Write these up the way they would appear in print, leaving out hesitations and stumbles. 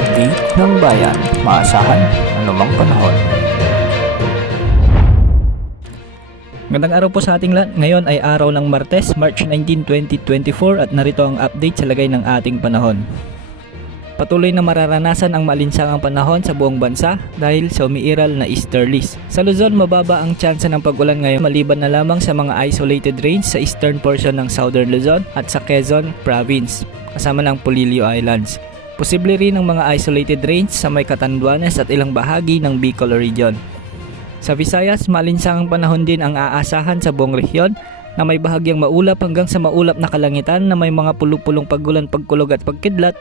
update ng bayan, maasahan anumang panahon. Magandang araw po sa ating lahat. Ngayon ay araw ng Martes, March 19, 2024 at narito ang update sa lagay ng ating panahon. Patuloy na mararanasan ang maalinsangang panahon sa buong bansa dahil sa umiiral na easterlies. Sa Luzon, mababa ang tsansa ng pag-ulan ngayon maliban na lamang sa mga isolated rains sa eastern portion ng Southern Luzon at sa Quezon Province, kasama ng Polillo Islands. Posible rin ang mga isolated rains sa may Catanduanes at ilang bahagi ng Bicol region. Sa Visayas, maalinsangang panahon din ang aasahan sa buong rehiyon na may bahagyang maulap hanggang sa maulap na kalangitan na may mga pulupulong pag-ulan, pagkulog at pagkidlat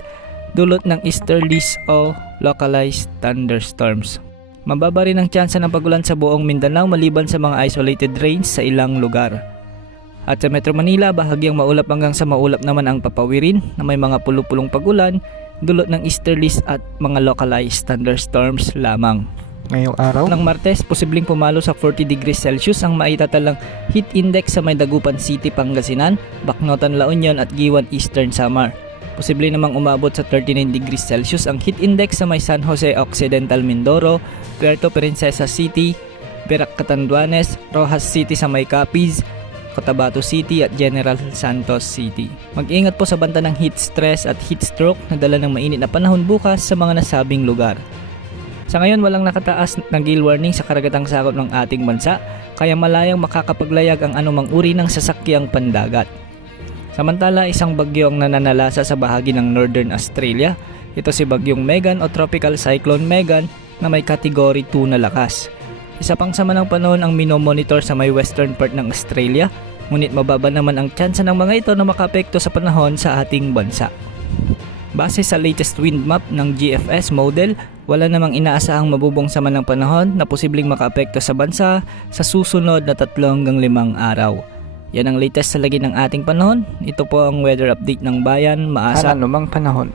dulot ng easterlies o localized thunderstorms. Mababa rin ang tsansa ng pag-ulan sa buong Mindanao maliban sa mga isolated rains sa ilang lugar. At sa Metro Manila, bahagyang maulap hanggang sa maulap naman ang papawirin na may mga pulupulong pag-ulan dulot ng easterlies at mga localized thunderstorms lamang. Ngayong araw Ng Martes, posibleng pumalo sa 40 degrees Celsius ang maitatalang heat index sa may Dagupan City, Pangasinan, Bacnotan, La Union at Giwan, Eastern Samar. Posible namang umabot sa 39 degrees Celsius ang heat index sa may San Jose Occidental, Mindoro, Puerto Princesa City, Verac, Catanduanes, Rojas City sa may Capiz, Cotabato City at General Santos City. Mag-ingat po sa banta ng heat stress at heat stroke na dala ng mainit na panahon bukas sa mga nasabing lugar. Sa ngayon, walang nakataas na gale warning sa karagatang sakop ng ating bansa, kaya malayang makakapaglayag ang anumang uri ng sasakyang pandagat. Samantala, isang bagyo ang nananalasa sa bahagi ng Northern Australia. Ito si Bagyong Megan o Tropical Cyclone Megan na may Category 2 na lakas. Isa pang sama ng panahon ang minomonitor sa may western part ng Australia, ngunit mababa naman ang tsansa ng mga ito na makaapekto sa panahon sa ating bansa. Base sa latest wind map ng GFS model, wala namang inaasahang mabubong sama ng panahon na posibleng makaapekto sa bansa sa susunod na 3 hanggang 5 araw. Yan ang latest sa lagi ng ating panahon. Ito po ang weather update ng bayan, maasahan anumang panahon.